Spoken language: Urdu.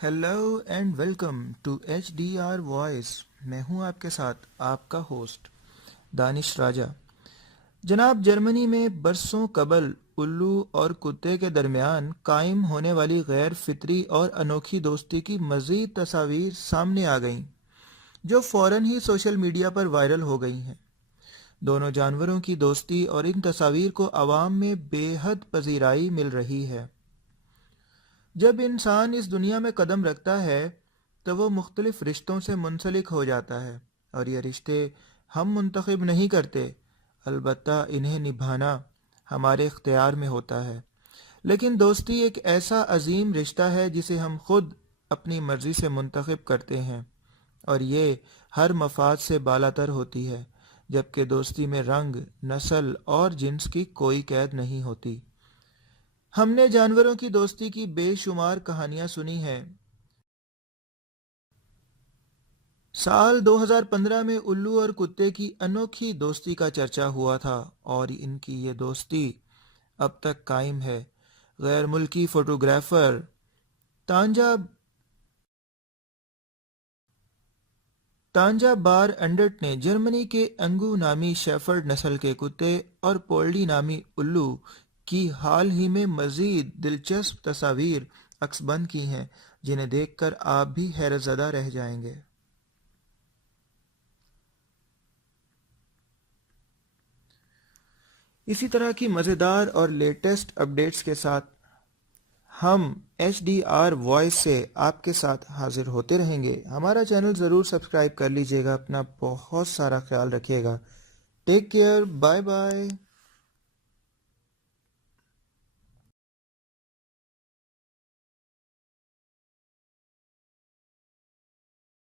Hello and welcome to H D R voice. میں ہوں آپ کے ساتھ آپ کا ہوسٹ دانش راجہ. جناب، جرمنی میں برسوں قبل الو اور کتے کے درمیان قائم ہونے والی غیر فطری اور انوکھی دوستی کی مزید تصاویر سامنے آ گئیں جو فوراً ہی سوشل میڈیا پر وائرل ہو گئی ہیں. دونوں جانوروں کی دوستی اور ان تصاویر کو عوام میں بے حد پذیرائی مل رہی ہے. جب انسان اس دنیا میں قدم رکھتا ہے تو وہ مختلف رشتوں سے منسلک ہو جاتا ہے، اور یہ رشتے ہم منتخب نہیں کرتے، البتہ انہیں نبھانا ہمارے اختیار میں ہوتا ہے. لیکن دوستی ایک ایسا عظیم رشتہ ہے جسے ہم خود اپنی مرضی سے منتخب کرتے ہیں، اور یہ ہر مفاد سے بالاتر ہوتی ہے، جبکہ دوستی میں رنگ، نسل اور جنس کی کوئی قید نہیں ہوتی. ہم نے جانوروں کی دوستی کی بے شمار کہانیاں سنی ہیں. سال 2015 میں الو اور کتے کی انوکھی دوستی کا چرچا ہوا تھا، اور ان کی یہ دوستی اب تک قائم ہے. غیر ملکی فوٹوگرافر تانجا بار انڈٹ نے جرمنی کے انگو نامی شیفرڈ نسل کے کتے اور پولڈی نامی الو کی حال ہی میں مزید دلچسپ تصاویر عکس بند کی ہیں، جنہیں دیکھ کر آپ بھی حیرت زدہ رہ جائیں گے. اسی طرح کی مزیدار اور لیٹسٹ اپڈیٹس کے ساتھ ہم ایچ ڈی آر وائس سے آپ کے ساتھ حاضر ہوتے رہیں گے. ہمارا چینل ضرور سبسکرائب کر لیجیے گا. اپنا بہت سارا خیال رکھیے گا. Take care. Bye bye.